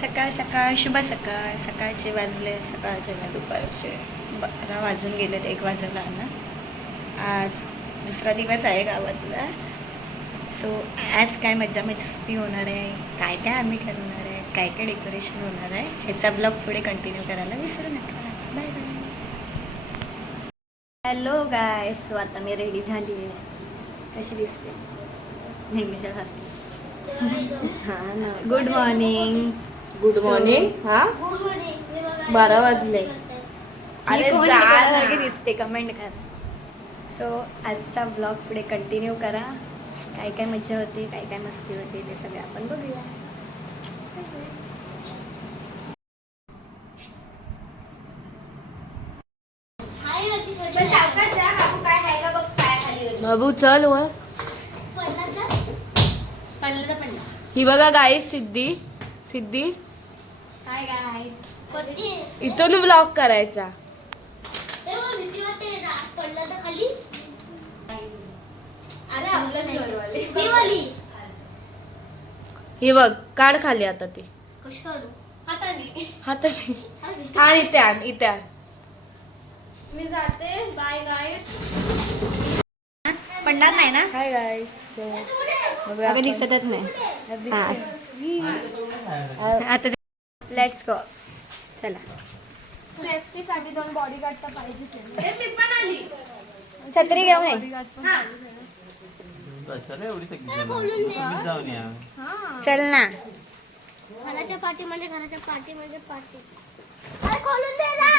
सकाळ सकाळ शुभ सकाळ. सकाळचे वाजले सकाळचे ना दुपारचे. बारा वाजून गेलेत एक वाजायला ना. आज दुसरा दिवस आहे गावातला. सो आज काय मजा मस्ती होणार आहे? काय काय आम्ही करणार आहे? काय काय डेकोरेशन होणार आहे? ह्याचा ब्लॉग पुढे कंटिन्यू करायला विसरू नका. Bye bye hello guy so आता मी रेडी झाली आहे. कशी दिसते? नेहमीच्या सारखी. हां ना गुड मॉर्निंग गुड मॉर्निंग हा? बारा वाजले. अरे सारखी. दिसते कमेंट करा. सो आजचा ब्लॉग पुढे कंटिन्यू करा. काय काय मजा होती काय काय मस्ती होती ते सगळं आपण बघूया. बाबू चल वर. ही बघा गाईस सिद्धी. सिद्धी? काय इथून ब्लॉक करायचा. ही बघ काढ खाली आता ती. हाताने. हा इथे आण इथे आण. मी जाते. बाय गाईस पडणार नाही ना? हाय गाईस दिसतच नाही. आता लेट्स गो चला. सेफ्टीसाठी दोन बॉडीगार्ड तर पाहिजे मी पण आली छत्री घेऊन चल ना. घराच्या पाठी म्हणजे घराच्या पाठी म्हणजे पाठी. खोलून दे ना.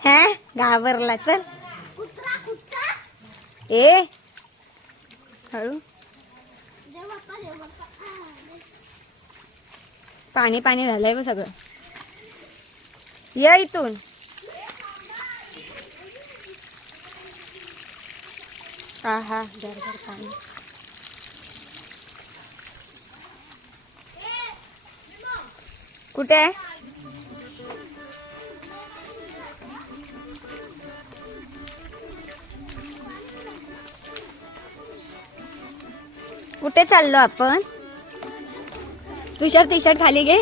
हा घाबरला. चल. ए? हळू. पाणी पाणी झालंय बघ सगळं. ये इथून. हा हा जर जर पाणी. कुठे आहे? कुठे चाललो आपण? तुषार टी शर्ट खाली घे.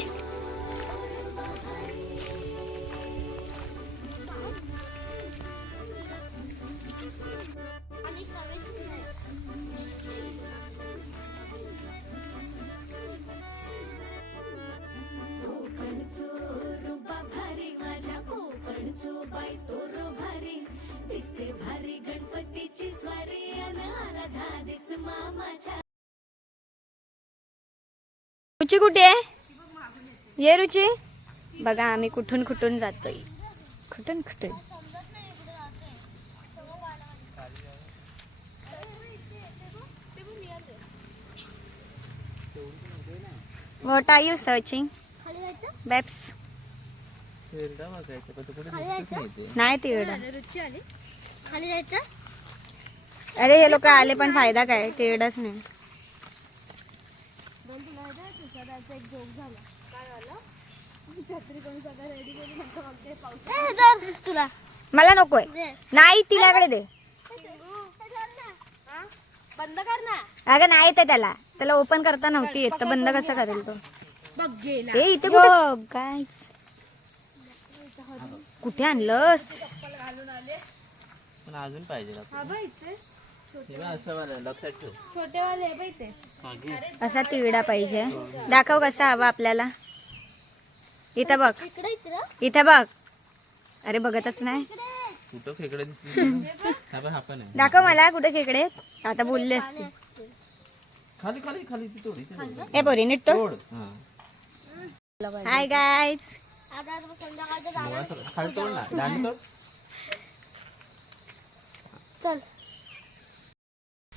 रुची कुठे आहे? ये रुची. बघा आम्ही कुठून कुठून जातोय. कुठून कुठून? व्हॉट आर यू सर्चिंग बेप्स नाही तिरडा अरे हे लोक आले पण फायदा काय? तिरडाच नाही दोन तुला माहिती तुषाराचा एक जोक झाला. काय झालं? छत्री कोणी सगळं रेडी म्हणते पाऊस. तुला. मला नकोय. दे. नाही तिलाकडे दे. बंद कर ना. अगं नाही तर त्याला. त्याला ओपन करता नव्हती येत तर बंद कसं करेल तो? बघ गेला. ए इथे कुठे? काय कुठे आणलंस? पण अजून पाहिजे आपल्याला. इथे हे बघ छोटेवाले आहे हा. असा तिरडा पाहिजे. दाखव कसा हवा आपल्याला. इथं बघ. इकडे इकडे. इथं बघ. अरे बघतच नाही. कुठं खेकडे हा हा दाखव मला कुठे खेकडे आता बोलले असते. खाली खाली खाली ती तोड इथे तोड. ए पोरी नीट तोड. हा. हाय गाईज आता आता संध्याकाळचं मुळा सगळं. खाली तोड ना. दांडी तोड. चल.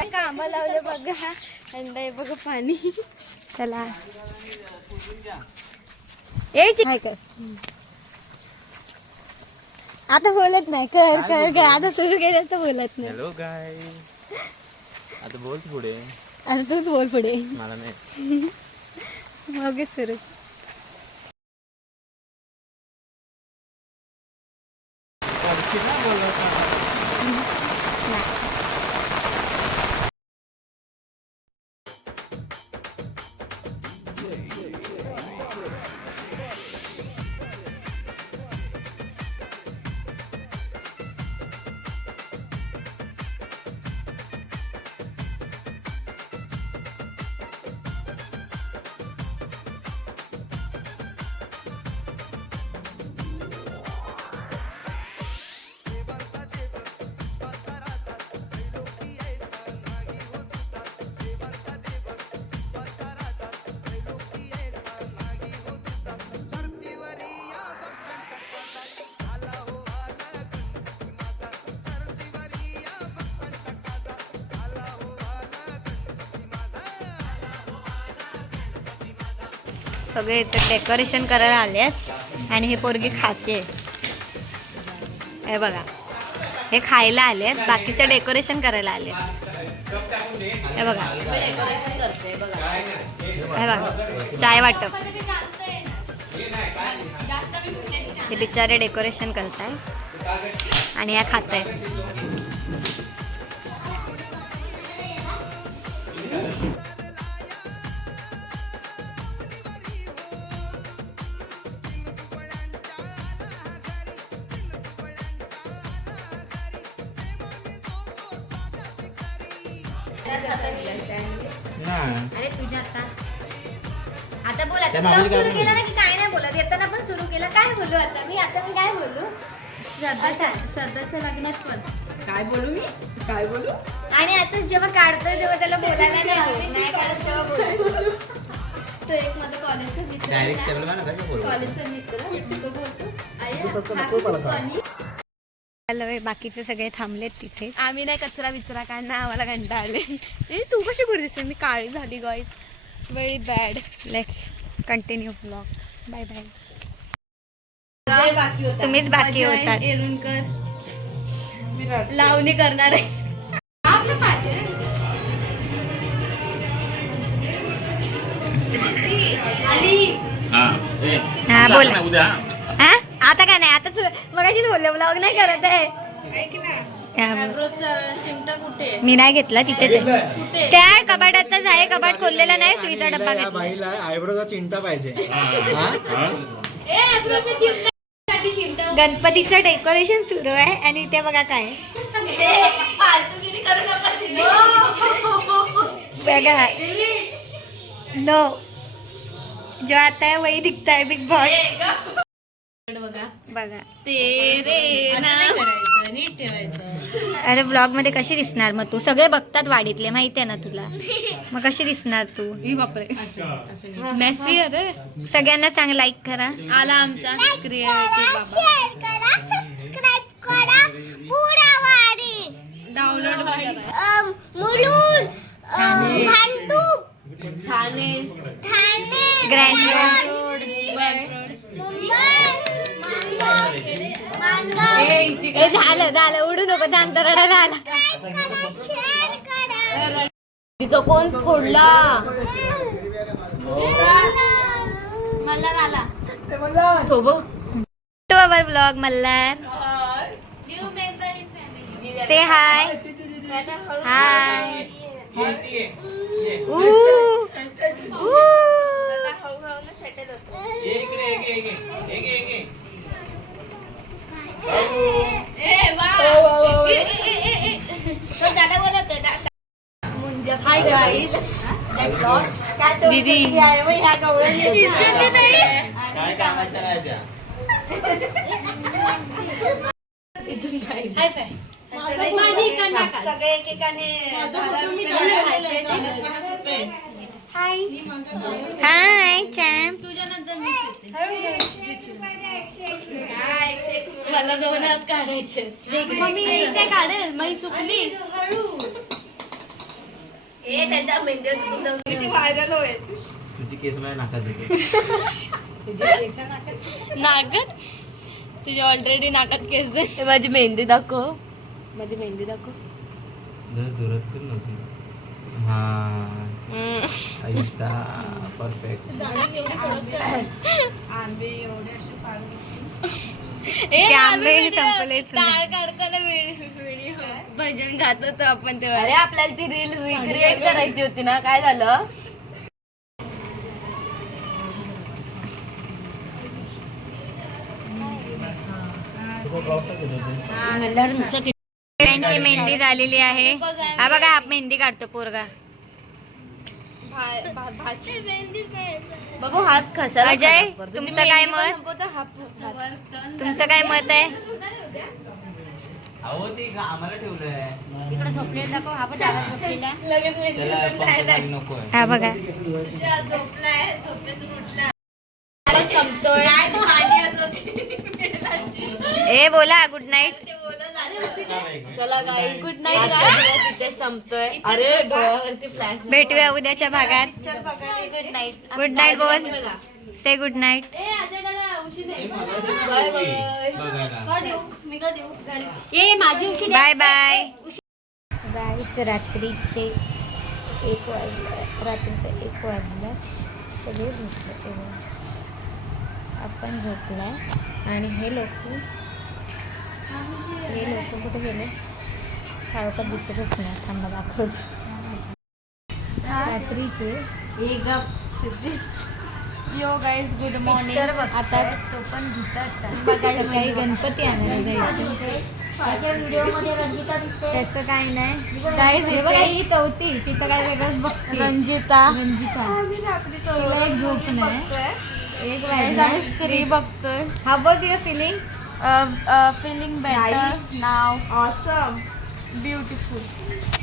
काय कामं लावले बघा. थंड आहे बघा पाणी. चला. यायची काय कर. आता बोलत नाही. कर कर कर आता सुरू केलं तर बोलत नाही. हॅलो आता बोल पुढे. आता तूच बोल पुढे. मला नाही. मग सुरू. पडशील सगळे इथे डेकोरेशन करायला आले आहेत. आणि हे पोरगी खाते. हे बघा. हे खायला आले आहेत. बाकीचं डेकोरेशन करायला आले हे बघा. हे बघा. चाय वाटप. हे बिचारे डेकोरेशन करताय. आणि या खात आहे अरे तुझ्या आता. आता बोल आता ब्लॉग सुरू? केला ना की काय नाही बोलत? येताना पण सुरू केला. काय बोलू आता? मी आता मी काय बोलू? श्रद्धाच्या श्रद्धाच्या लग्नात पण. काय बोलू मी? काय बोलू? आणि आता जेव्हा काढतोय तेव्हा त्याला बोलायला नाही होत. नाही काढत तेव्हा बोलतो तो एक माझा कॉलेजचा मित्र डायरेक्ट टेबल ना. काय बोल? कॉलेजचा मित्र. तो बोलतो आई बाकीचे सगळे थांबलेत तिथे. आम्ही नाही कचरा बिचरा काय ना आम्हाला कंटा आले तू कशी गोरी दिसते? मी काळी झाली guys very bad let's continue blog bye bye बाकी होता तुम्हीच बाकी होतात. एरुणकर लावणी करणार आहे. हा बोल. हा आता काय नाही? आता मगाशीच बोलले ब्लॉग नाही करत आहे. हा, बोल. चिमटा कुठे मी नाही घेतला तिथेच आहे त्या कपाटातच आहे कपाट खोललेला नाही सुईचा डब्बा घेतला. आयब्रोचा चिंता पाहिजे. गणपतीचं डेकोरेशन सुरू आहे आणि ते बघा काय बघा. नो जो आता है वही दिखता है बिग बॉस बघा. बघा. तेरे ना करायचं नीट ठेवायचं. अरे ब्लॉगमध्ये कशी दिसणार मग तू? सगळे बघतात वाडीतले माहिती आहे ना तुला. मग कशी दिसणार तू? ही बापरे मेसी अरे. सगळ्यांना सांग लाईक करा. आला आमचा क्रिएटिव्ह बाबा. डाउनलोड ठाणे. ग्रँड. ए झालं झालं. उडू नको तर रडायला आला. तिचा कोण फोडला? ब्लॉग मल्हार. से हाय हाय हाय गाईस दीदी काय कामाच्या नाही? त्या सगळे एकेकाने हाय हाय चॅम मला दोन हात काढायचे मम्मी काढेल. मग सुकली. तुझी केस माझ्या नाकात नागत तुझी ऑलरेडी नाकात केस माझी मेहंदी दाखव. माझी मेहंदी दाखव. जरा जोरात कर नव्हती हा. ऐसा परफेक्ट. ते आंबे संपलेच काढताना भजन गात होतो आपण तेव्हा. अरे आपल्याला ती रील रिक्रिएट करायची होती ना. काय झालं? त्यांची मेहंदी झालेली आहे. हा बघा हा मेहंदी काढतो पोरगा. बाबा हात कसा अजय, तुमचं काय मत? तुमचं काय मत आहे? अहो ते आम्हाला ठेवलंय? हा बघा. ए बोला गुड नाईट चला गाई गुड नाईट संपतोय. अरे डोळ्यावरती फ्लॅश भेटूया उद्याच्या भागात. गुड नाईट गुड नाईट बोल. Say good night bye bye बघायला ये माझी उशी बाय बाय गाईस रात्रीचे एक वाजलं. रात्रीचं एक वाजलं. सगळे झोपले. आपण झोपलाय आणि हे लोक हे लोक कुठे गेले? काळोखात दिसतच नाही. थांबा दाखवत. रात्रीचे. यो गाईज गुड मॉर्निंग आता तो पण काही गणपती आणायला त्याचं काय नाही. गाईज हे बघा, ही चौथी. तिथं काय वेगळंच बघते. रंजिता. रंजिता. एक झोप नाही. एक आम्ही स्त्री बघतोय. How was your feeling uh, uh, feeling better nice. now. Awesome. Beautiful.